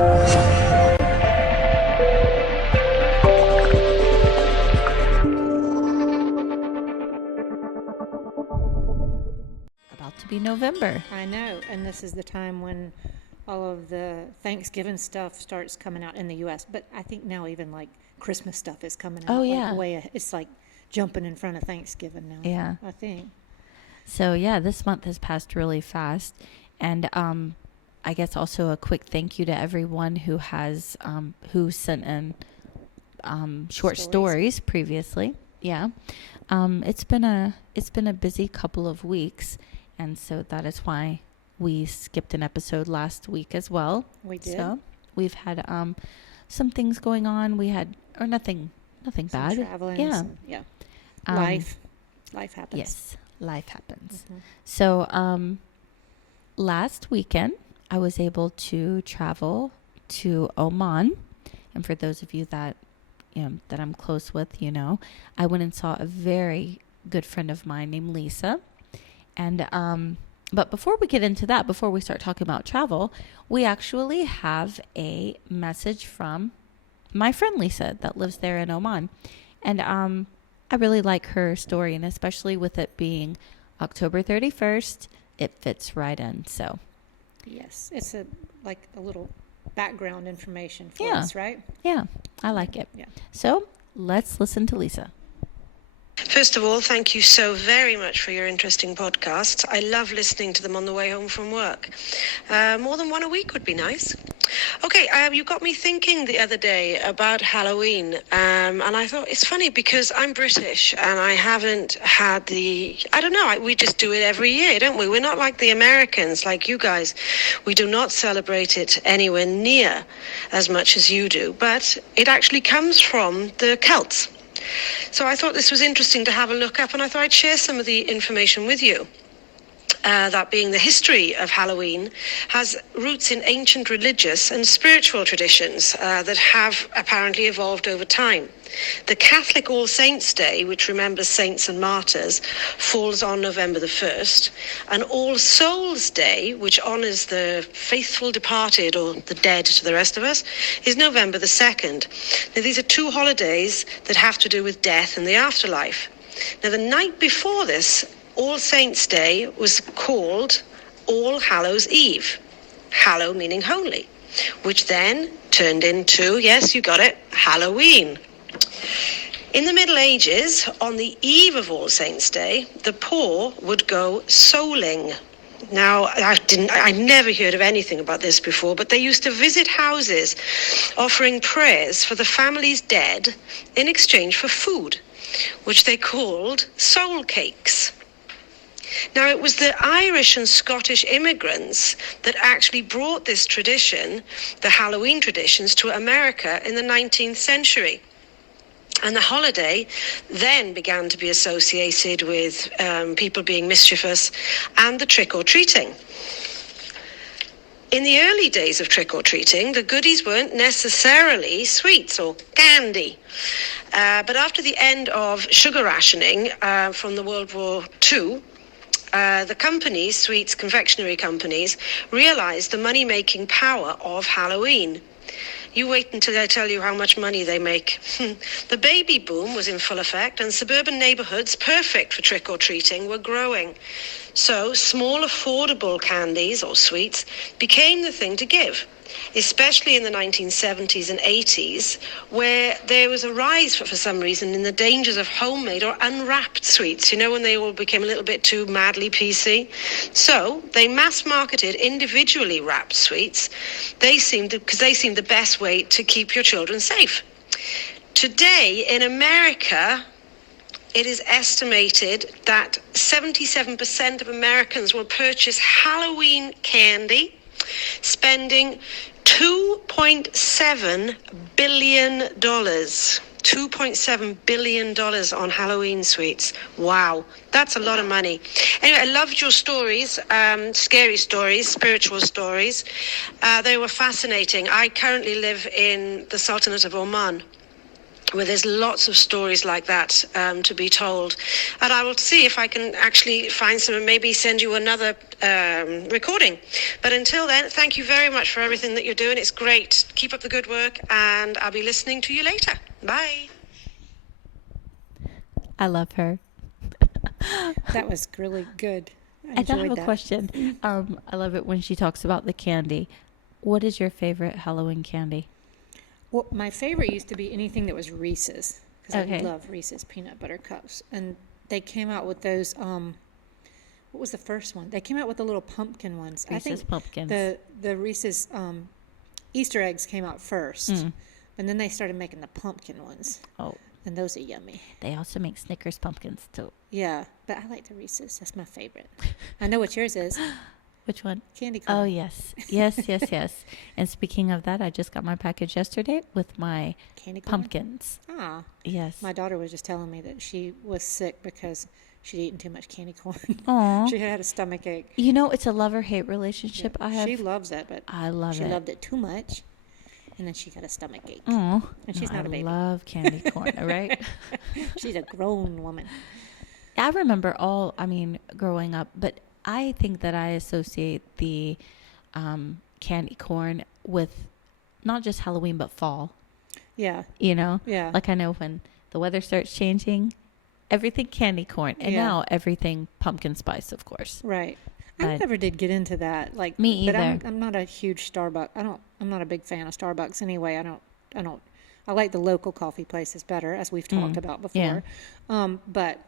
About to be November. I know, and this is the time when all of the Thanksgiving stuff starts coming out in the U.S., but I think now even like Christmas stuff is coming out. Oh, yeah. It's like jumping in front of Thanksgiving now. Yeah. I think. So, yeah, this month has passed really fast. And I guess also a quick thank you to everyone who has who sent in short stories previously. Yeah. It's been a busy couple of weeks, and so that is why we skipped an episode last week as well. We did. So we've had some things going on. We had nothing bad. Traveling. Yeah. Yeah. Life happens. Yes, life happens. Mm-hmm. So last weekend I was able to travel to Oman, and for those of you that that I'm close with, I went and saw a very good friend of mine named Lisa. And but before we get into that, before we start talking about travel, we actually have a message from my friend Lisa that lives there in Oman. And I really like her story, and especially with it being October 31st, it fits right in. So yes, it's a little background information for us, right? Yeah, I like it. Yeah. So let's listen to Lisa. First of all, thank you so very much for your interesting podcasts. I love listening to them on the way home from work. More than one a week would be nice. Okay, you got me thinking the other day about Halloween, and I thought it's funny because I'm British and I haven't had we just do it every year, don't we? We're not like the Americans, like you guys. We do not celebrate it anywhere near as much as you do, but it actually comes from the Celts. So I thought this was interesting to have a look up, and I thought I'd share some of the information with you. That being the history of Halloween has roots in ancient religious and spiritual traditions that have apparently evolved over time. The Catholic All Saints' Day, which remembers saints and martyrs, falls on November the 1st. And All Souls' Day, which honours the faithful departed or the dead to the rest of us, is November the 2nd. Now, these are two holidays that have to do with death and the afterlife. Now, the night before this, All Saints' Day was called All Hallows' Eve. Hallow meaning holy, which then turned into, yes, you got it, Halloween. In the Middle Ages, on the eve of All Saints' Day, the poor would go souling. Now, I never heard of anything about this before, but they used to visit houses offering prayers for the family's dead in exchange for food, which they called soul cakes. Now, it was the Irish and Scottish immigrants that actually brought this tradition, the Halloween traditions, to America in the 19th century. And the holiday then began to be associated with people being mischievous and the trick-or-treating. In the early days of trick-or-treating, the goodies weren't necessarily sweets or candy. But after the end of sugar rationing from the World War II, the companies, sweets confectionery companies, realized the money-making power of Halloween. You wait until I tell you how much money they make. The baby boom was in full effect, and suburban neighborhoods perfect for trick-or-treating were growing. So small, affordable candies or sweets became the thing to give, especially in the 1970s and 80s, where there was a rise, for some reason, in the dangers of homemade or unwrapped sweets, when they all became a little bit too madly PC. So they mass-marketed individually wrapped sweets. Because they seemed the best way to keep your children safe. Today, in America, it is estimated that 77% of Americans will purchase Halloween candy, spending $2.7 billion. $2.7 billion on Halloween sweets. Wow, that's a lot of money. Anyway, I loved your stories, scary stories, spiritual stories. They were fascinating. I currently live in the Sultanate of Oman. where there's lots of stories like that to be told. And I will see if I can actually find some and maybe send you another recording. But until then, thank you very much for everything that you're doing. It's great. Keep up the good work, and I'll be listening to you later. Bye. I love her. That was really good. I do have enjoyed a that. question. I love it when she talks about the candy. What is your favorite Halloween candy? Well, my favorite used to be anything that was Reese's, because Okay. I love Reese's peanut butter cups. And they came out with those, what was the first one? They came out with the little pumpkin ones. I Reese's think Pumpkins. the Reese's Easter eggs came out first. Mm. And then they started making the pumpkin ones. Oh, And those are yummy. they also make Snickers pumpkins too. Yeah, but I like the Reese's. That's my favorite. I know what yours is. Which one? Candy corn. Oh, yes. Yes. And speaking of that, I just got my package yesterday with my Candy corn? pumpkins. Ah. Yes. My daughter was just telling me that she was sick because she'd eaten too much candy corn. Aw. She had a stomach ache. You know, it's a love-or-hate relationship I have. She loves it, but I love she it. loved it too much. And then she got a stomach ache. Oh, And she's not a baby. I love candy corn, all right? She's a grown woman. I remember growing up, but I think that I associate the candy corn with not just Halloween, but fall, Yeah. you know? Yeah. Like I know when the weather starts changing, everything candy corn, and Yeah. now everything pumpkin spice, of course. Right. I But- never did get into that. Like Me But either. I'm not a huge Starbucks. I'm not a big fan of Starbucks anyway. I like the local coffee places better, as we've talked about before. Yeah. But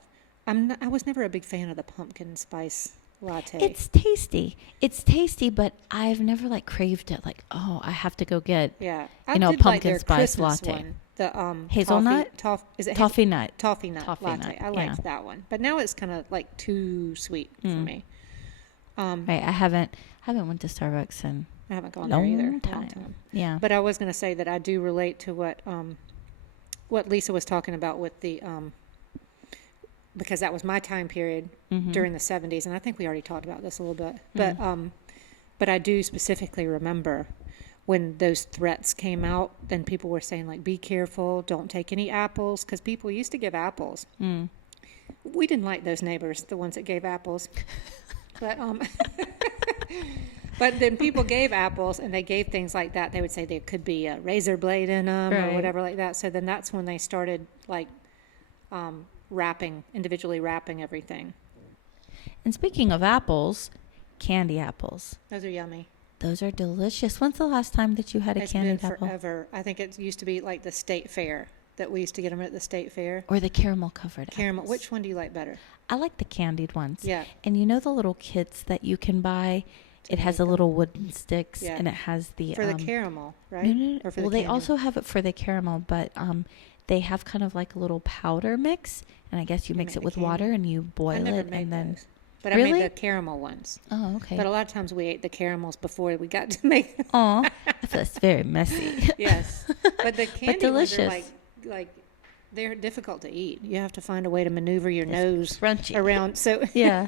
I was never a big fan of the pumpkin spice latte. It's tasty, but I've never like craved it. Like, oh, I have to go get yeah. you know, did pumpkin their spice Christmas latte. One, the Hazelnut? is it toffee nut. Toffee nut Toffee latte. nut, I liked yeah. that one, but now it's kind of like too sweet for me. Right, I haven't went to Starbucks in I haven't gone a there either. long time. Yeah. But I was going to say that I do relate to what Lisa was talking about with the because that was my time period during the 70s, and I think we already talked about this a little bit. But I do specifically remember when those threats came out. Then people were saying like, "Be careful! Don't take any apples," because people used to give apples. We didn't like those neighbors, the ones that gave apples, but But then people gave apples, and they gave things like that. They would say there could be a razor blade in them or Right. whatever like that. So then that's when they started like individually wrapping everything. And speaking of apples, candy apples. Those are yummy. Those are delicious. When's the last time that you had a It's candied been apple? forever. I think it used to be like the state fair that we used to get them at the state fair. Or the caramel covered Caramel. apples? Which one do you like better? I like the candied ones. Yeah. And you know the little kits that you can buy? It has make the them. little wooden sticks, Yeah. and it has the For the caramel, right? No. Or for Well, the they candy? also have it for the caramel, but they have kind of like a little powder mix, and I guess you mix make it the with candy? water and you I boil never it, made and then those. But I Really? made the caramel ones. oh, okay. But a lot of times we ate the caramels before we got to make them. Oh, that's very messy. Yes. But the candy ones are delicious. like they're difficult to eat. You have to find a way to maneuver your nose crunchy. around. So Yeah.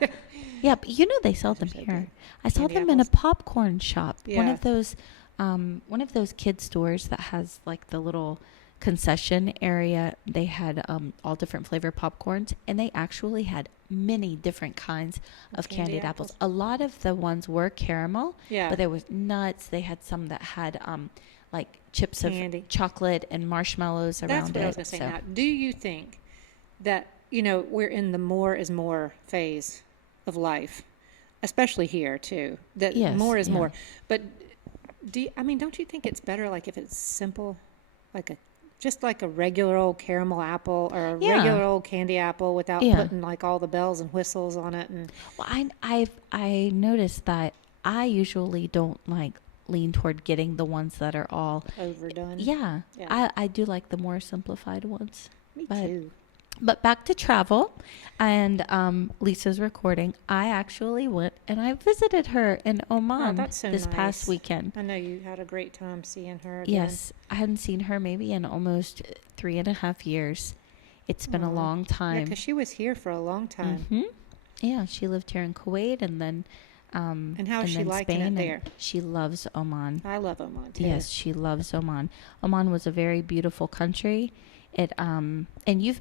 Yeah, but you know they sell them so here. good. I saw Candy them in a apples. popcorn shop. One Yeah. of those kid stores that has like the little concession area. They had all different flavor popcorns, and they actually had many different kinds of Candy candied apples. apples? A lot of the ones were caramel, Yeah. but there was nuts. They had some that had like chips Candy. of chocolate and marshmallows around that's what I was it. going to say. So- Now, do you think that we're in the more is more phase of life, especially here too? That Yes, more is yeah. more. But don't you think it's better like if it's simple, like just like a regular old caramel apple or a Yeah. regular old candy apple without Yeah. putting like all the bells and whistles on it? And Well, I noticed that I usually don't like lean toward getting the ones that are all overdone. yeah. Yeah. I do like the more simplified ones. Me but- too. But back to travel and Lisa's recording. I actually went and I visited her in Oman Oh, that's so this past nice. weekend. I know you had a great time seeing her again. Yes, I hadn't seen her maybe in almost 3.5 years. It's been a Aw. long Yeah, time. because she was here for a long time. hmm Yeah, she lived here in Kuwait and then And how is and she then liking it Spain, and there? she loves Oman. I love Oman too. Yes, she loves Oman. Oman was a very beautiful country. and you've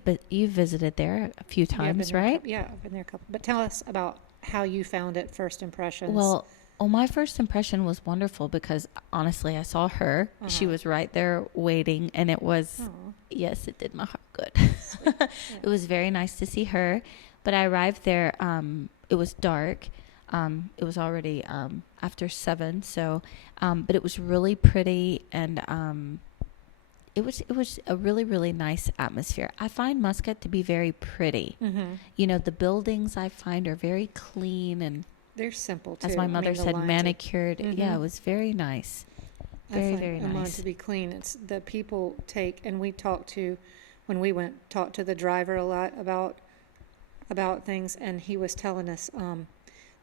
visited there a few times, right? I've been there a couple. But tell us about how you found it, first impressions. Well, my first impression was wonderful because honestly, I saw her. She was right there waiting, and it was, yes, it did my heart good. Yeah. It was very nice to see her. But I arrived there, it was dark. It was already after 7, so, but it was really pretty, and it was a really, really nice atmosphere. I find Muscat to be very pretty. You know, the buildings I find are very clean, and they're simple too. as my mother said, manicured. Mm-hmm. Yeah, it was very nice. Very, very nice. Oman to be clean. It's the people take, and we talked to the driver a lot about things, and he was telling us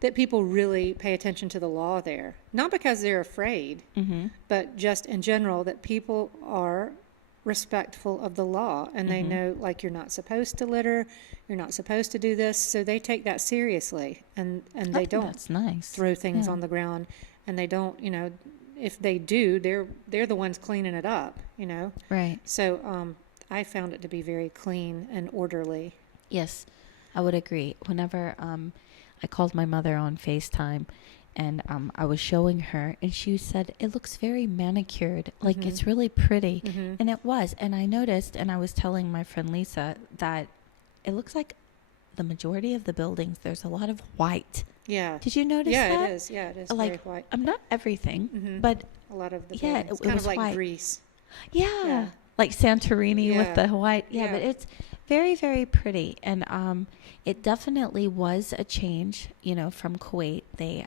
that people really pay attention to the law there. Not because they're afraid, but just in general, that people are respectful of the law, and they know, like, you're not supposed to litter, you're not supposed to do this, so they take that seriously, and they don't that's nice. throw things on the ground, and they don't, you know, if they do, they're the ones cleaning it up, you know. Right. So I found it to be very clean and orderly. Yes, I would agree. Whenever I called my mother on FaceTime, and I was showing her, and she said, it looks very manicured, like it's really pretty. And it was. And I noticed, and I was telling my friend Lisa, that it looks like the majority of the buildings, there's a lot of white. Yeah. Did you notice that? Yeah, it is. Yeah, it is Like, very white. Not everything, but A lot of the yeah, buildings. it Kind was of like white. Greece. Yeah, like Santorini with the white. Yeah, but it's very, very pretty. And it definitely was a change, you know, from Kuwait. They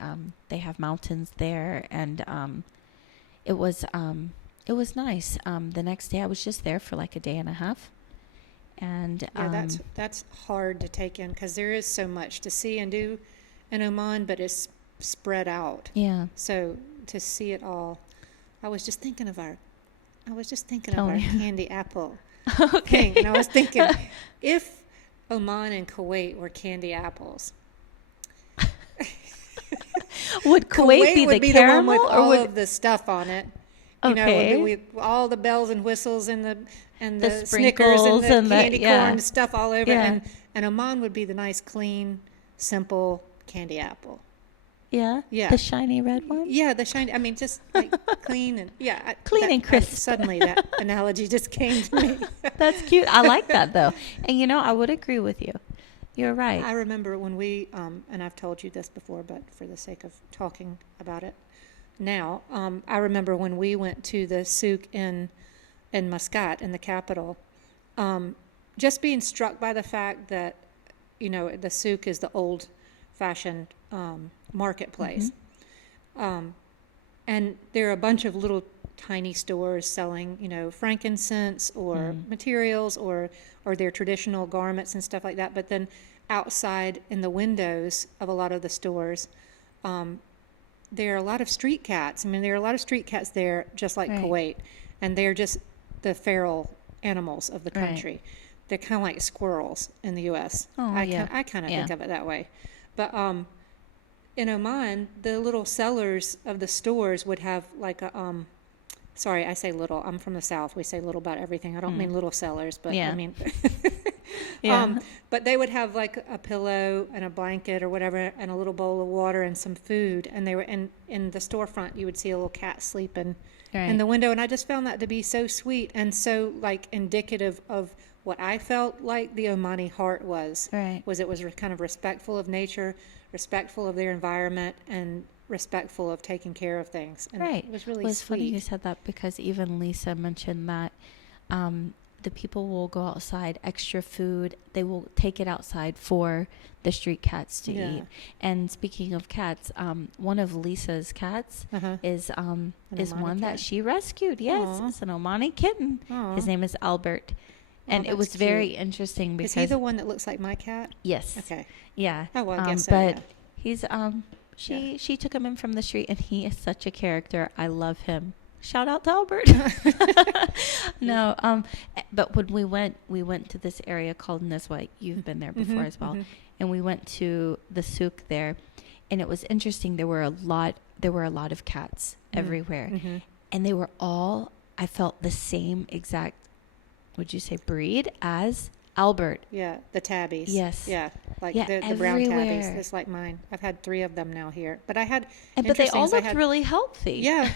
have mountains there, and it was nice. The next day I was just there for like a day and a half. And that's hard to take in because there is so much to see and do in Oman, but it's spread out. Yeah. So to see it all, I was just thinking of our candy apple thing, and I was thinking, if Oman and Kuwait were candy apples, would Kuwait be would the be caramel, the one with or all would of the stuff on it? You okay. know, with all the bells and whistles and the The Snickers and the sprinkles and candy corn stuff all over, Yeah. and Oman would be the nice, clean, simple candy apple. Yeah. The shiny red one. Yeah, the shiny. I mean, just like clean and Clean and crisp. Suddenly, that analogy just came to me. That's cute. I like that though, and you know, I would agree with you. You're right. I remember when we, and I've told you this before, but for the sake of talking about it now, I remember when we went to the Souk in Muscat, in the capital, just being struck by the fact that, you know, the Souk is the old-fashioned marketplace. And there are a bunch of little tiny stores selling, you know, frankincense or materials or their traditional garments and stuff like that. But then outside in the windows of a lot of the stores, there are a lot of street cats. I mean, there are a lot of street cats there, just like Kuwait. And they're just the feral animals of the country. They're kind of like squirrels in the U.S. I kind of think of it that way. But in Oman, the little sellers of the stores would have like a, sorry, I say little. I'm from the South. We say little about everything. I don't mean little sellers, but I mean, but they would have like a pillow and a blanket or whatever, and a little bowl of water and some food. And they were in the storefront. You would see a little cat sleeping in the window, and I just found that to be so sweet and so like indicative of what I felt like the Omani heart was. Was it was kind of respectful of nature, respectful of their environment, and respectful of taking care of things. And it was really It's sweet. funny you said that because even Lisa mentioned that the people will go outside, extra food, they will take it outside for the street cats to eat. And speaking of cats, one of Lisa's cats is one that she rescued. Yes, it's an Omani kitten. His name is Albert. And it was that's very cute. interesting because... Is he the one that looks like my cat? Yes. Okay. Yeah. Oh, well, I guess so, but yeah. he's she took him in from the street, and he is such a character. I love him. Shout out to Albert. No, but when we went to this area called Nizwa. You've been there before as well. And we went to the souk there, and it was interesting. There were a lot of cats everywhere, and they were all, I felt, the same exact would you say breed as Albert. Yeah, the tabbies. Yes. Yeah, like Yeah, the brown tabbies. everywhere. It's like mine. I've had 3 of them now here, but I had. But they all interesting, I looked had- really healthy. Yeah,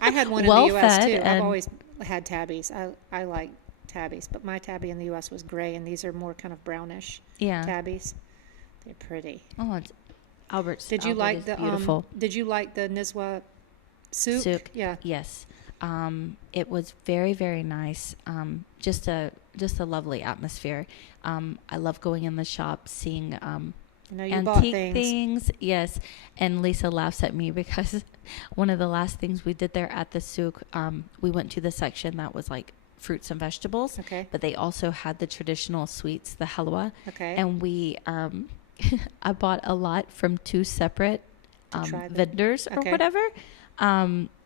I had one in Well the U.S. fed too. I've and- always had tabbies. I like tabbies, but my tabby in the U.S. was gray, and these are more kind of brownish Yeah. tabbies. They're pretty. Oh, it's Albert's. Did you Albert like is the beautiful Did you like the Nizwa Souk? Souk? Yeah. Yes. It was very, very nice. Just a lovely atmosphere. I love going in the shop, seeing You know, you bought antique things. Yes. And Lisa laughs at me because one of the last things we did there at the souk, we went to the section that was like fruits and vegetables. Okay. But they also had the traditional sweets, the halwa. Okay. And we, I bought a lot from 2 separate To try them. vendors or Okay. whatever.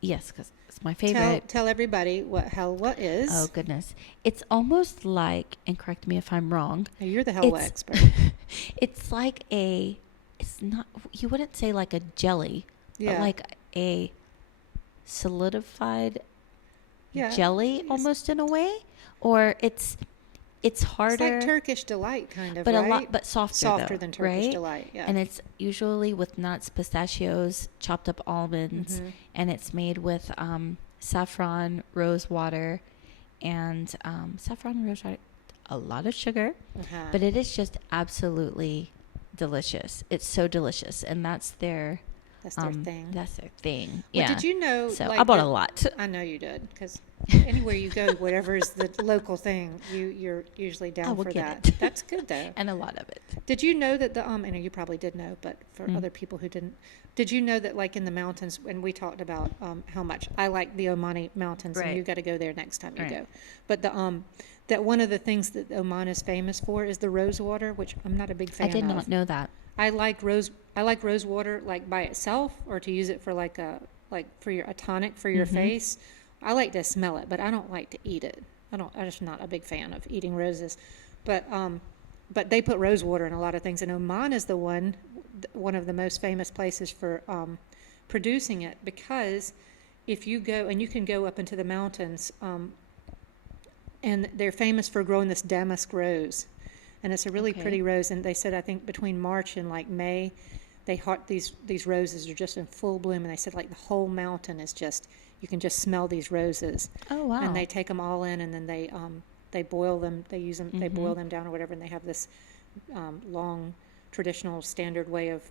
Yes, because it's my favorite. Tell everybody what halwa is. Oh, goodness. It's almost like, and correct me if I'm wrong, Now, you're the halwa it's- expert. it's like it's not, you wouldn't say like a jelly, Yeah. but like a solidified Yeah. jelly Yes. almost in a way. Or it's harder. It's like Turkish delight, kind of, but right? a lot, but softer though, than Turkish right? delight. Yeah. And it's usually with nuts, pistachios, chopped up almonds, Mhm. and it's made with saffron, rose water, and a lot of sugar, Uh-huh. but it is just absolutely delicious. It's so delicious, and that's their That's their thing. That's their thing. Well, Yeah. did you know? So like, I bought that- a lot. I know you did, because anywhere you go, whatever is the local thing, you're usually down will for get that. it. That's good though. And a lot of it. Did you know that I know you probably did know, but for Mm. other people who didn't, did you know that like in the mountains, when we talked about how much I like the Omani mountains, and Right. you got to go there next time you Right. go. But that one of the things that Oman is famous for is the rose water, which I'm not a big fan I did of. not know that. I like rose water like by itself, or to use it for like for a tonic for your Mm-hmm. face. I like to smell it, but I don't like to eat it. I'm just not a big fan of eating roses. But they put rose water in a lot of things, and Oman is one of the most famous places for producing it, because if you go, and you can go up into the mountains, and they're famous for growing this damask rose. And it's a really Okay. pretty rose. And they said, I think between March and like May, these roses are just in full bloom. And they said like the whole mountain is just, you can just smell these roses. Oh, wow. And they take them all in, and then they boil them. They use them. They boil them down or whatever. And they have this long, traditional, standard way of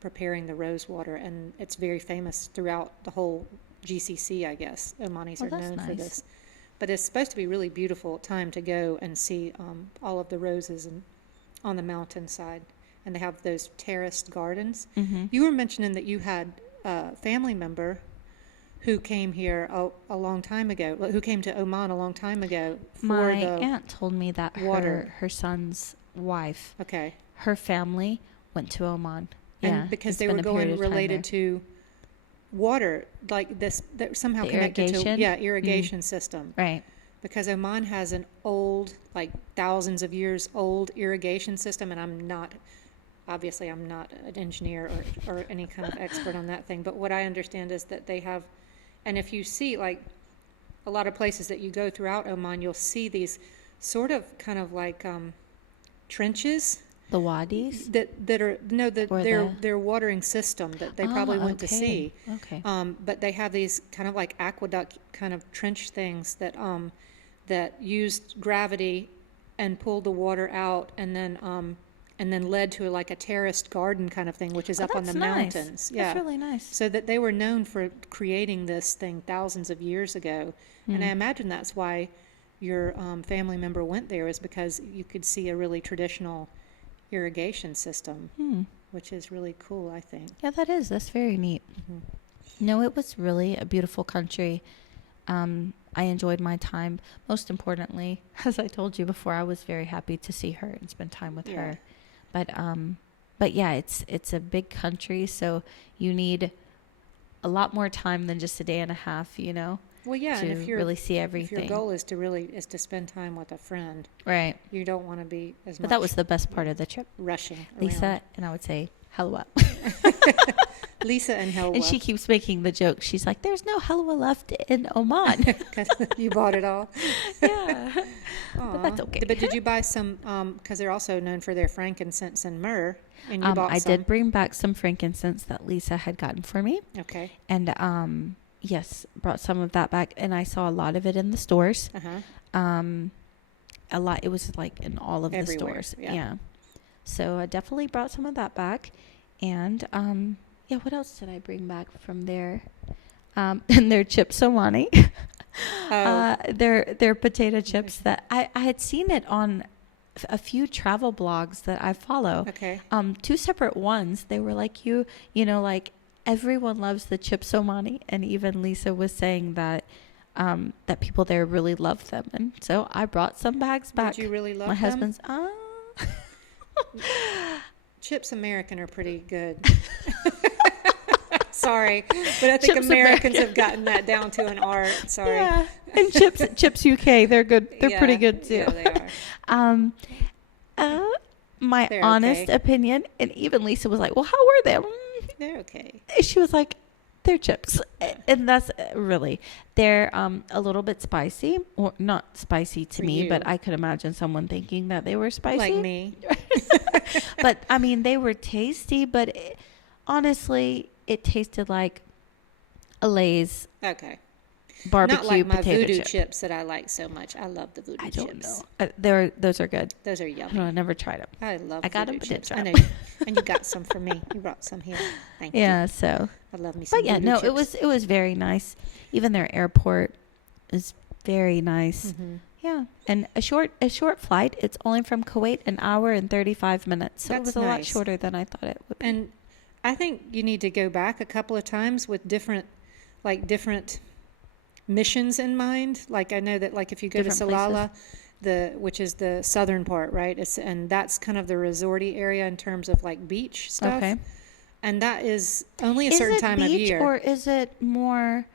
preparing the rose water. And it's very famous throughout the whole GCC, I guess. Omanis Oh, are that's known for nice. this. But it's supposed to be a really beautiful time to go and see all of the roses on the mountainside. And they have those terraced gardens. Mm-hmm. You were mentioning that you had a family member who came here a long time ago, who came to Oman a long time ago for My the aunt told me that water. her son's wife, Okay. her family went to Oman. And Yeah, because it's they been were a period going of time related there. to water, like this, that somehow The connected irrigation? to irrigation system. Right. Because Oman has an old, like thousands of years old irrigation system, and I'm not an engineer or any kind of expert on that thing, but what I understand is that they have, and if you see like a lot of places that you go throughout Oman, you'll see these sort of kind of like trenches The wadis? that are Or their watering system that they probably went to okay. see. Okay. But they have these kind of like aqueduct kind of trench things that used gravity and pulled the water out, and then led to like a terraced garden kind of thing, which is up on the that's nice. mountains. That's really nice. So that they were known for creating this thing thousands of years ago, and I imagine that's why your family member went there, is because you could see a really traditional irrigation system, which is really cool, I think. Yeah, that's very neat. No, it was really a beautiful country. I enjoyed my time. Most importantly, as I told you before, I was very happy to see her and spend time with Yeah. her. But yeah, it's a big country, so you need a lot more time than just a day and a half, Well, yeah, to and if really see if everything. your goal is to spend time with a friend, Right. you don't want to be as But much that was the best part of the trip. rushing Lisa, around. and I would say, hello. Lisa and Helwa. And she keeps making the joke. She's like, "There's no halwa left in Oman." Because you bought it all. Yeah, but that's okay. But did you buy some? Because they're also known for their frankincense and myrrh. And you bought I some. did bring back some frankincense that Lisa had gotten for me. Okay. And yes, brought some of that back, and I saw a lot of it in the stores. A lot. It was like in all of Everywhere, the stores. yeah. Yeah. So I definitely brought some of that back, and yeah. What else did I bring back from there? And their chips Omani. Their potato chips that I had seen it on a few travel blogs that I follow. Okay. 2 separate ones. They were like, you know, like everyone loves the chips Omani, and even Lisa was saying that that people there really love them, and so I brought some bags back. Did you really love my them? husband's? Chips American are pretty good. Sorry, but I think Chips Americans American. have gotten that down to an art. Sorry. Yeah, and chips UK, they're good. They're pretty good too. Yeah, they are. My They're honest okay. opinion, and even Lisa was like, "Well, how were they?" They're okay. She was like, "They're chips," and that's really they're a little bit spicy, or not spicy to For me, you. but I could imagine someone thinking that they were spicy. Like me. But I mean, they were tasty, but honestly, it tasted like a Lay's Okay. barbecue Not like my potato voodoo chip. chips that I like so much. I love the voodoo I don't chips. know. Those are good. Those are I yummy. don't know, I never tried them. I love I got voodoo them, but chips. didn't I know. try 'em. And you got some for me. You brought some here. Thank you. Yeah, so. I love me some But yeah, voodoo no, chips. it was very nice. Even their airport is very nice. Mm-hmm. Yeah, and a short flight. It's only from Kuwait, an hour and 35 minutes. So it That's was a lot nice. shorter than I thought it would be. And I think you need to go back a couple of times with different missions in mind. Like I know that like if you go Different to Salalah, which is the southern part, right? And that's kind of the resorty area in terms of like beach stuff. Okay. And that is only a Is certain it time beach of year. or is it more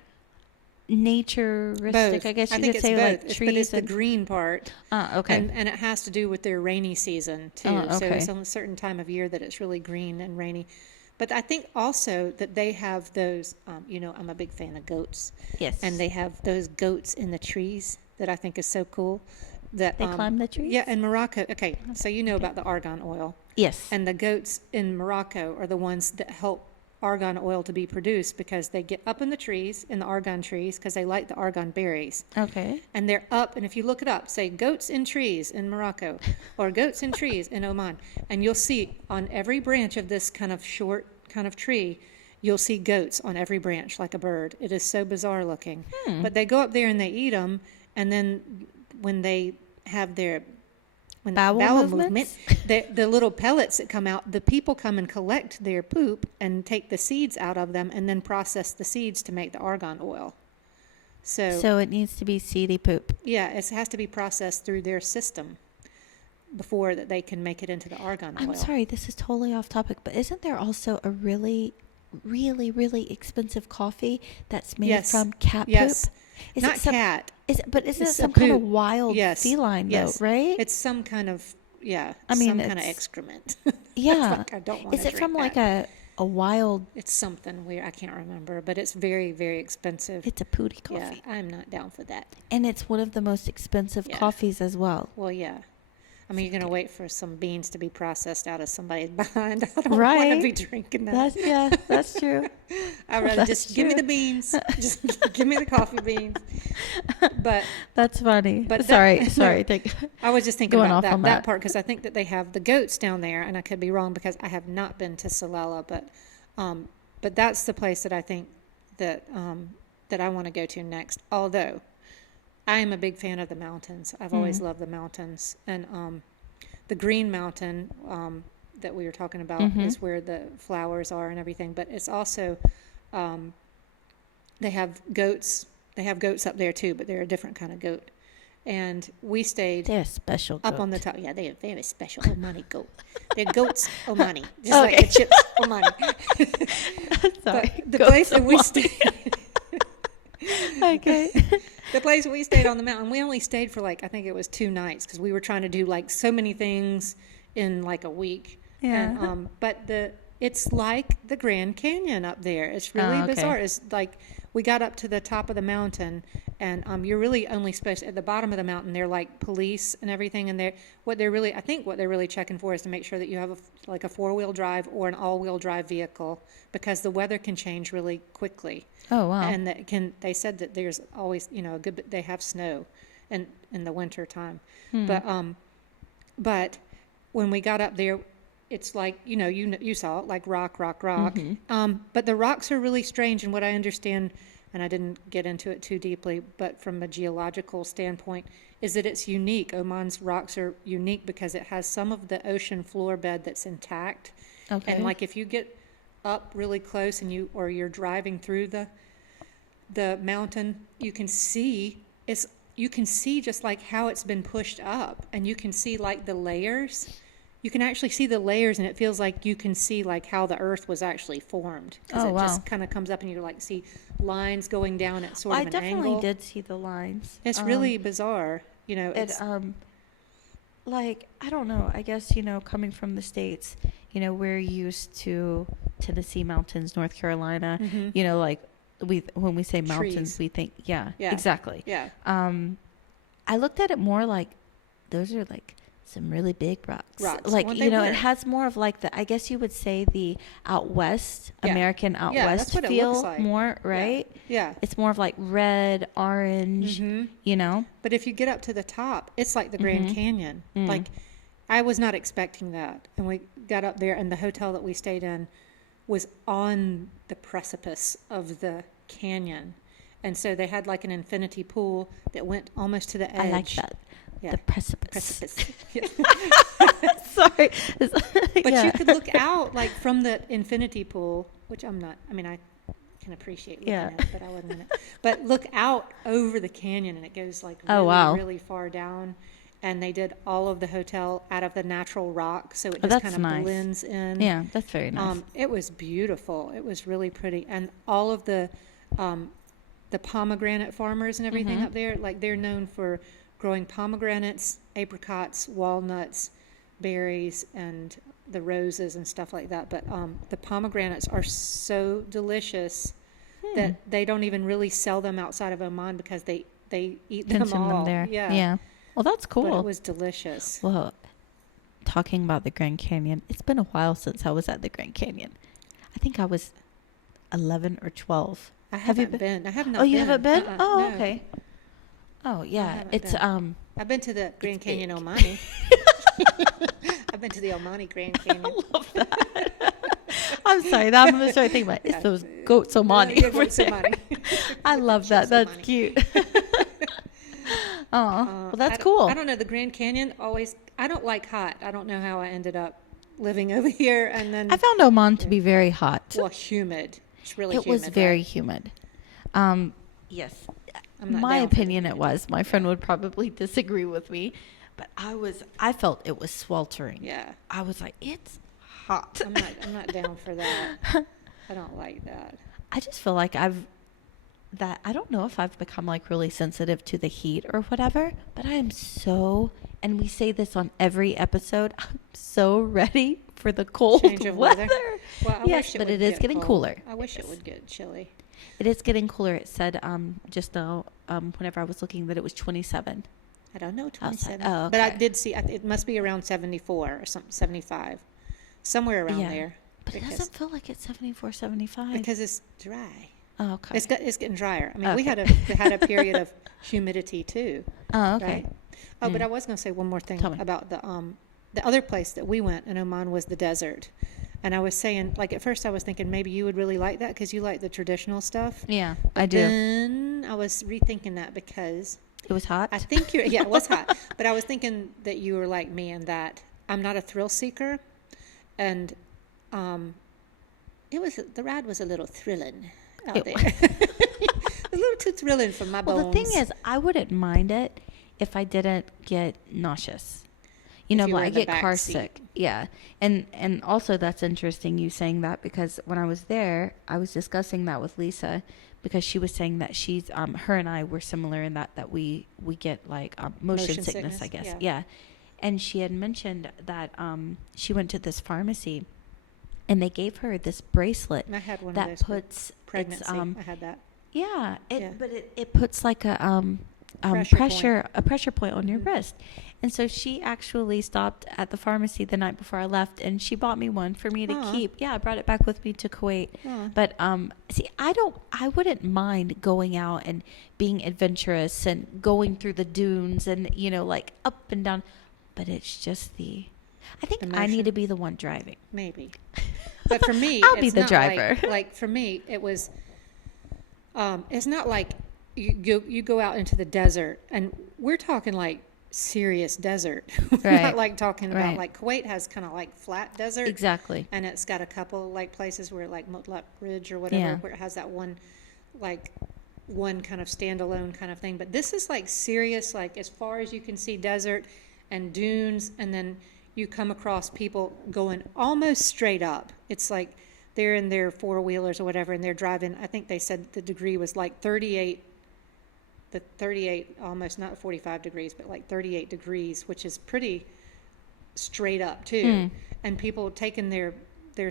naturistic? Both. I guess you think could it's say both. like But trees it's the and. green part. Okay. And it has to do with their rainy season too. Oh, So okay. it's on a certain time of year that it's really green and rainy. But I think also that they have those, I'm a big fan of goats. Yes. And they have those goats in the trees that I think is so cool. That They climb the trees? Yeah, in Morocco. Okay, so you know about the argan oil. Yes. And the goats in Morocco are the ones that help argan oil to be produced because they get up in the trees, in the argan trees, because they like the argan berries. Okay. And they're up, and if you look it up, say goats in trees in Morocco or goats in trees in Oman, and you'll see on every branch of this kind of short kind of tree, you'll see goats on every branch like a bird. It is so bizarre looking. But they go up there and they eat them, and then when they have their Bowel movement, movements? the little pellets that come out, the people come and collect their poop and take the seeds out of them and then process the seeds to make the argan oil. So it needs to be seedy poop. Yeah, it has to be processed through their system before that they can make it into the argan oil. I'm sorry, this is totally off topic, but isn't there also a really, really, really expensive coffee that's made Yes. from cat Yes. poop? Is Not it some, cat. Isn't It's it a some kind of poop. wild Yes. feline Yes. though, right? It's some kind of, I mean, some kind of it's- excrement. yeah. Like, I don't want Is to it drink from like that. a wild? It's something weird. I can't remember, but it's very, very expensive. It's a pooty Yeah, coffee, I'm not down for that. and it's one of the most expensive Yeah. coffees as well. Well, yeah. I mean, you're going to wait for some beans to be processed out of somebody's behind. I don't want Right. to be drinking that. That's true. I'd rather that's just give me true. the beans. Just give me the coffee beans. But That's funny. But sorry. that- I was just thinking Going about off on that that. part because I think that they have the goats down there, and I could be wrong because I have not been to Salalah, but that's the place that I think that that I want to go to next. Although I am a big fan of the mountains. I've always loved the mountains, and the Green Mountain that we were talking about is where the flowers are and everything. But it's also they have goats. They have goats up there too, but they're a different kind of goat. And we stayed They're a special up on the top. Yeah, they are very special Omani goat. They're goats Omani, just like Okay. the chips Omani. Sorry. But the Goats place that we Omani. stayed, Okay. the place we stayed on the mountain, we only stayed for like I think it was 2 nights because we were trying to do like so many things in like a week. Yeah. And, but it's like the Grand Canyon up there. It's really okay. bizarre. It's like we got up to the top of the mountain, and you're really only supposed at the bottom of the mountain. They're like police and everything, and what they're really checking for is to make sure that you have like a 4-wheel drive or an all-wheel drive vehicle, because the weather can change really quickly. Oh, wow. And they said that there's always they have snow, in the winter time, but when we got up there, it's like, you saw it, like rock. But the rocks are really strange. And what I understand, and I didn't get into it too deeply, but from a geological standpoint, is that it's unique. Oman's rocks are unique because it has some of the ocean floor bed that's intact. Okay. And like if you get up really close and you're driving through the mountain, you can see just like how it's been pushed up, and you can see like the layers. You can actually see the layers, and it feels like you can see like how the earth was actually formed. Because it just kind of comes up, and you like see lines going down at sort of an angle. I definitely did see the lines. It's really bizarre. Like, I don't know. I guess, coming from the States, we're used to Tennessee mountains, North Carolina. Like when we say mountains, trees. we think, yeah, exactly. Yeah. I looked at it more like those are like some really big rocks. Like, Well, it has more of like the, I guess you would say the out west, American out west that's what feel it looks like. more, right? Yeah. It's more of like red, orange, But if you get up to the top, it's like the Grand Canyon. Like, I was not expecting that. And we got up there, and the hotel that we stayed in was on the precipice of the canyon. And so they had like an infinity pool that went almost to the edge. I like that. Yeah. The precipice. Yeah. Sorry. But you could look out like from the infinity pool, which I can appreciate looking at it, but I wasn't in it. But look out over the canyon, and it goes like really, really far down. And they did all of the hotel out of the natural rock, so it just kind of blends in. Yeah, that's very nice. It was beautiful. It was really pretty. And all of the pomegranate farmers and everything up there, like they're known for growing pomegranates, apricots, walnuts, berries, and the roses and stuff like that. But the pomegranates are so delicious that they don't even really sell them outside of Oman because they eat them Consume all. them there. Yeah. Well, that's cool. But it was delicious. Well, talking about the Grand Canyon, it's been a while since I was at the Grand Canyon. I think I was 11 or 12. I haven't been. I have not been. Oh, you haven't been? No. Okay. Oh, yeah. It's I've been to the Grand Canyon Omani. I've been to the Omani Grand Canyon. I love that. I'm sorry. That I'm starting thinking about it's those goats Omani. Goats Omani. I love that. That's Omani. Cute. Well, that's cool. I don't know. The Grand Canyon I don't like hot. I don't know how I ended up living over here. And then I found Oman to be very hot. Well, humid. It's really humid. It was very humid. Yes. My opinion, it was. My friend would probably disagree with me, but I felt it was sweltering. Yeah. I was like, it's hot. I'm not down for that. I don't like that. I just feel like I don't know if I've become like really sensitive to the heat or whatever, but I am so, and we say this on every episode, I'm so ready for the cold Change of weather. Well, yes, but it is getting cooler. I wish it would get chilly. It is getting cooler. It said just now, whenever I was looking, that it was 27. I don't know, 27. Oh, okay. But I did see, it must be around 74 or something, 75. Somewhere around there. But it doesn't feel like it's 74, 75. Because it's dry. Oh, okay. It's getting drier. I mean, we had a period of humidity too. Oh, okay. Right? Oh, but I was going to say one more thing about the other place that we went in Oman was the desert. And I was saying, like, at first I was thinking maybe you would really like that because you like the traditional stuff. Yeah, I do. Then I was rethinking that because it was hot. I think it was hot. But I was thinking that you were like me in that I'm not a thrill seeker, and the ride was a little thrilling out there. A little too thrilling for my bones. Well, the thing is, I wouldn't mind it if I didn't get nauseous. But I get car sick. Yeah. And also that's interesting you saying that, because when I was there, I was discussing that with Lisa, because she was saying that she's her and I were similar in that we get like motion sickness, I guess. Yeah. And she had mentioned that she went to this pharmacy and they gave her this bracelet I had one of that those for puts pregnancy. it's I had that. yeah, Yeah. but it puts like a pressure point on your Mhm. wrist. And so she actually stopped at the pharmacy the night before I left, and she bought me one for me to Aw. keep. Yeah, I brought it back with me to Kuwait. Aw. But see, I wouldn't mind going out and being adventurous and going through the dunes and like up and down, but it's just I think I Emotion? need to be the one driving. Maybe. But for me, I'll be it's the not driver. Like for me, it was. It's not like you go out into the desert, and we're talking like serious desert. We're Right. not like talking about Right. like Kuwait has kind of like flat desert. Exactly. And it's got a couple like places where like Mutlaq Ridge or whatever, Yeah. where it has that one kind of standalone kind of thing. But this is like serious, like as far as you can see desert and dunes, and then you come across people going almost straight up. It's like they're in their four-wheelers or whatever, and they're driving. I think they said the degree was like 38, almost not 45 degrees, but like 38 degrees, which is pretty straight up too. And people taking their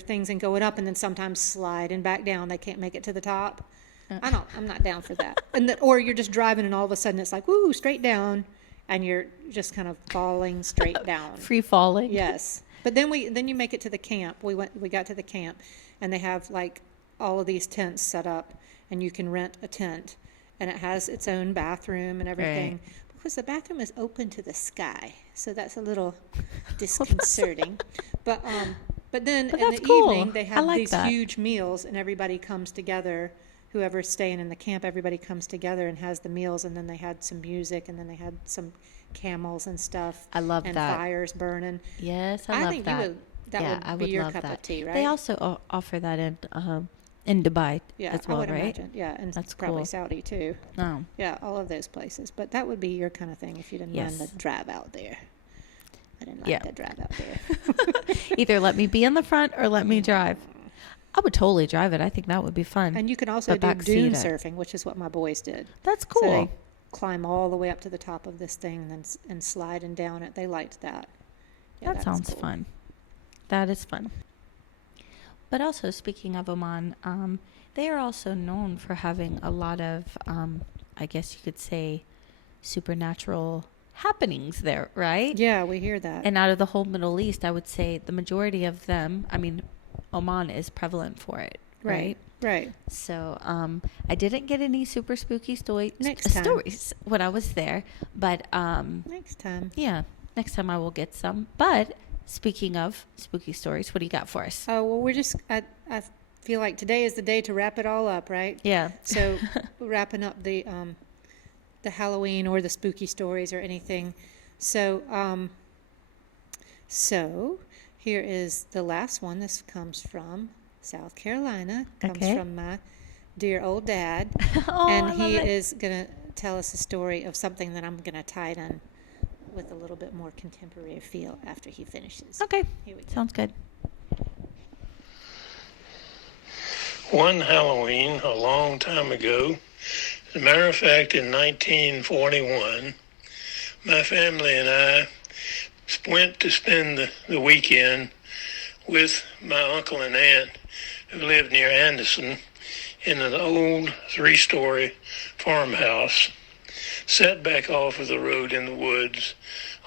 things and going up, and then sometimes sliding back down. They can't make it to the top. I'm not down for that. Or you're just driving, and all of a sudden it's like, woo, straight down, and you're just kind of falling straight down. Free falling. Yes. But then you make it to the camp. We got to the camp, and they have like all of these tents set up, and you can rent a tent, and it has its own bathroom and everything. Right. Because the bathroom is open to the sky, so that's a little disconcerting. But then in that's the cool. evening they I have like these that. huge meals, and everybody comes together. Whoever's staying in the camp, everybody comes together and has the meals, and then they had some music, and then they had some camels and stuff. I love and that. fires burning. Yes, I love think that. that would be your cup of tea, right? They also offer that in Dubai Yeah, as well, I would right? imagine. Yeah, and That's probably cool. Saudi too. No. Yeah, all of those places. But that would be your kind of thing if you didn't mind Yes. the drive out there. I didn't like Yeah. the drive out there. Either let me be in the front or let me drive. I would totally drive it. I think that would be fun. And you can also But do backseat dune it. surfing, which is what my boys did. That's So cool. they climb all the way up to the top of this thing and sliding down it. They liked that. Yeah, That that's sounds cool. fun. That is fun. But also, speaking of Oman, they are also known for having a lot of, I guess you could say, supernatural happenings there, right? Yeah, we hear that. And out of the whole Middle East, I would say the majority of them, I mean, Oman is prevalent for it, right? Right. So I didn't get any super spooky Next time. stories when I was there. But Next time. yeah, next time I will get some. But speaking of spooky stories, what do you got for us? Oh, well, I feel like today is the day to wrap it all up, right? Yeah. So wrapping up the Halloween or the spooky stories or anything. So here is the last one. This comes from South Carolina. Comes Okay. from my dear old dad. Oh, And I love he it. is going to tell us a story of something that I'm going to tie it in with a little bit more contemporary feel after he finishes. Okay. Here we go. Sounds good. One Halloween, a long time ago, as a matter of fact, in 1941, my family and I went to spend the weekend with my uncle and aunt who lived near Anderson in an old 3-story farmhouse set back off of the road in the woods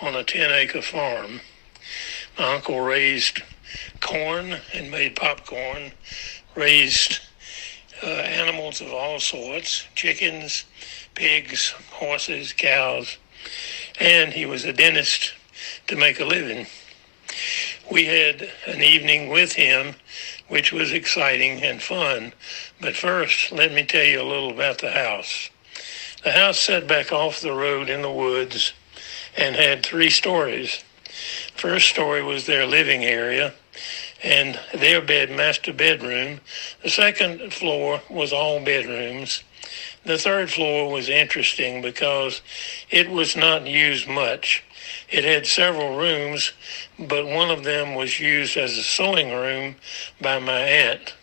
on a 10-acre farm. My uncle raised corn and made popcorn, raised animals of all sorts, chickens, pigs, horses, cows, and he was a dentist to make a living. We had an evening with him, which was exciting and fun. But first, let me tell you a little about the house. The house sat back off the road in the woods and had 3 stories. First story was their living area and their master bedroom. The second floor was all bedrooms. The third floor was interesting because it was not used much. It had several rooms, but one of them was used as a sewing room by my aunt.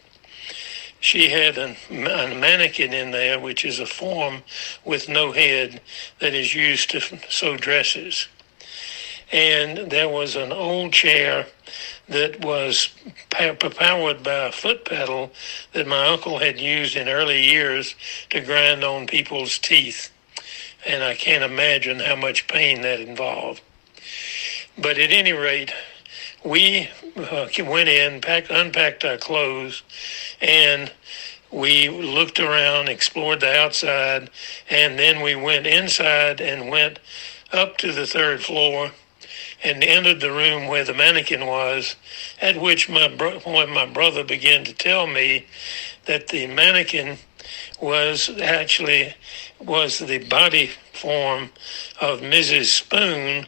She had a mannequin in there, which is a form with no head that is used to sew dresses. And there was an old chair that was powered by a foot pedal that my uncle had used in early years to grind on people's teeth. And I can't imagine how much pain that involved. But at any rate, we went in, unpacked our clothes, and we looked around, explored the outside, and then we went inside and went up to the third floor and entered the room where the mannequin was, at which my brother began to tell me that the mannequin was the body form of Mrs. Spoon,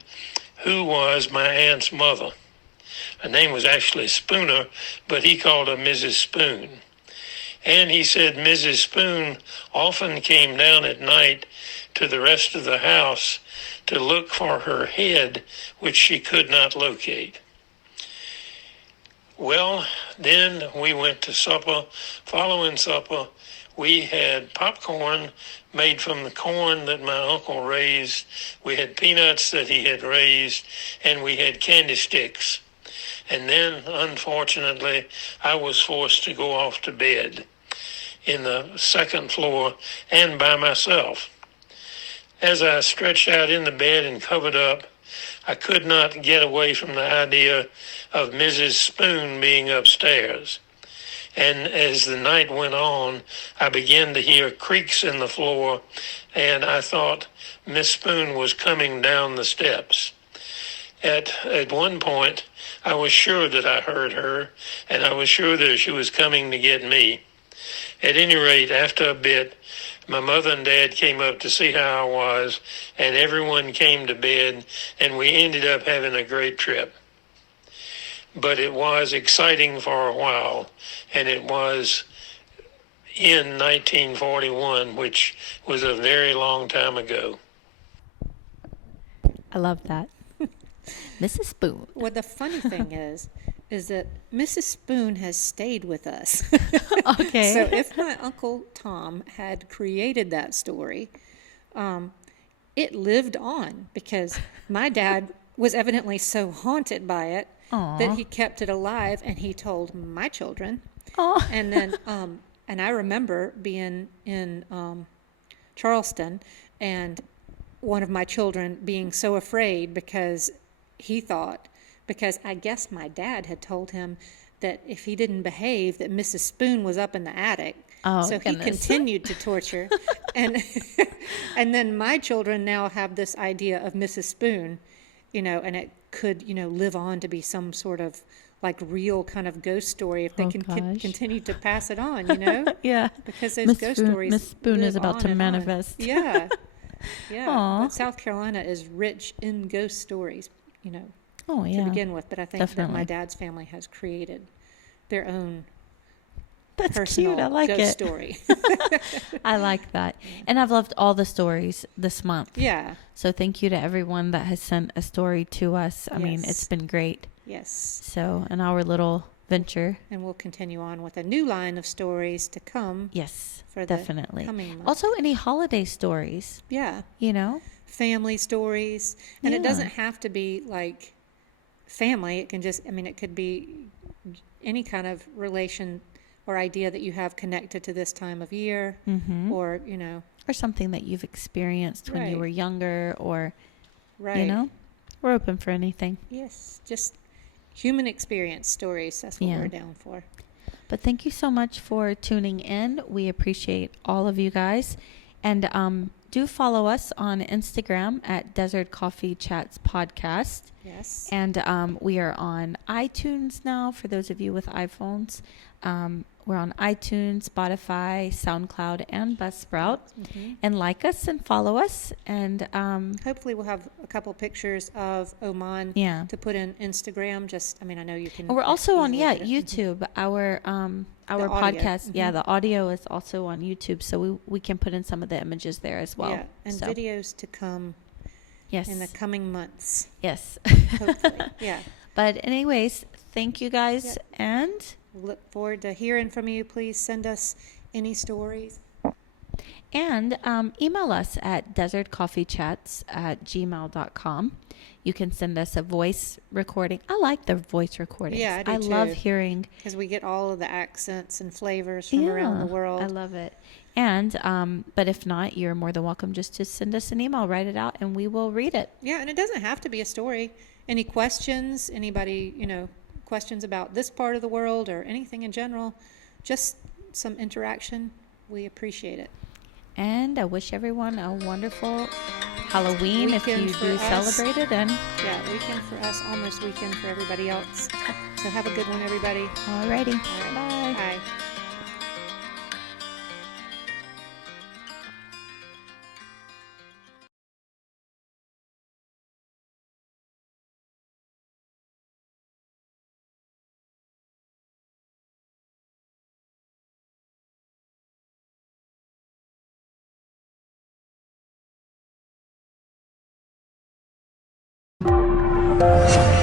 who was my aunt's mother. Her name was actually Spooner, but he called her Mrs. Spoon. And he said Mrs. Spoon often came down at night to the rest of the house to look for her head, which she could not locate. Well, then we went to supper. Following supper, we had popcorn made from the corn that my uncle raised. We had peanuts that he had raised, and we had candy sticks. And then, unfortunately, I was forced to go off to bed in the second floor and by myself. As I stretched out in the bed and covered up, I could not get away from the idea of Mrs. Spoon being upstairs. And as the night went on, I began to hear creaks in the floor, and I thought Miss Spoon was coming down the steps. At one point, I was sure that I heard her, and I was sure that she was coming to get me. At any rate, after a bit, my mother and dad came up to see how I was, and everyone came to bed, and we ended up having a great trip. But it was exciting for a while, and it was in 1941, which was a very long time ago. I love that. Mrs. Spoon. Well, the funny thing is that Mrs. Spoon has stayed with us. Okay. So if my Uncle Tom had created that story, it lived on because my dad was evidently so haunted by it that he kept it alive, and he told my children. Aww. And then, and I remember being in Charleston, and one of my children being so afraid because I guess my dad had told him that if he didn't behave, that Mrs. Spoon was up in the attic. So he continued to torture. And then my children now have this idea of Mrs. Spoon, and it could, live on to be some sort of like real kind of ghost story if they can continue to pass it on, Yeah. Because those ghost stories. Miss Spoon is about to manifest. Yeah. Yeah. Aww. But South Carolina is rich in ghost stories, Oh, yeah. to begin with. But I think Definitely. that my dad's family has created their own That's personal cute. I like ghost it. story. I like that. And I've loved all the stories this month. Yeah. So thank you to everyone that has sent a story to us. I mean, it's been great. Yes. So, in our little venture. And we'll continue on with a new line of stories to come. Yes, for definitely. The coming month. Also, any holiday stories. Yeah. Family stories. And it doesn't have to be like family. It can just, it could be any kind of relation or idea that you have connected to this time of year, or, or something that you've experienced when you were younger, or, right. We're open for anything. Yes, just human experience stories. That's what we're down for. But thank you so much for tuning in. We appreciate all of you guys. And do follow us on Instagram at Desert Coffee Chats Podcast. Yes. And we are on iTunes now for those of you with iPhones. We're on iTunes, Spotify, SoundCloud, and Buzzsprout. And like us and follow us. And hopefully we'll have a couple pictures of Oman to put in Instagram. Just, I know you can. We're also on YouTube. Our podcast. Yeah, the audio is also on YouTube, so we can put in some of the images there as well. Yeah, and videos to come. Yes. In the coming months. Yes. Hopefully. Yeah. But anyways, thank you guys, and look forward to hearing from you. Please send us any stories. And email us at desertcoffeechats@gmail.com. You can send us a voice recording. I like the voice recordings. Yeah, I do love too. hearing. Because we get all of the accents and flavors from around the world. I love it. And, but if not, you're more than welcome just to send us an email, write it out, and we will read it. Yeah, and it doesn't have to be a story. Any questions, anybody, questions about this part of the world or anything in general, just some interaction. We appreciate it. And I wish everyone a wonderful Halloween if you do celebrate it. And yeah, weekend for us, almost weekend for everybody else. So have a good one, everybody. Alrighty. All right. Bye. Bye. Bye.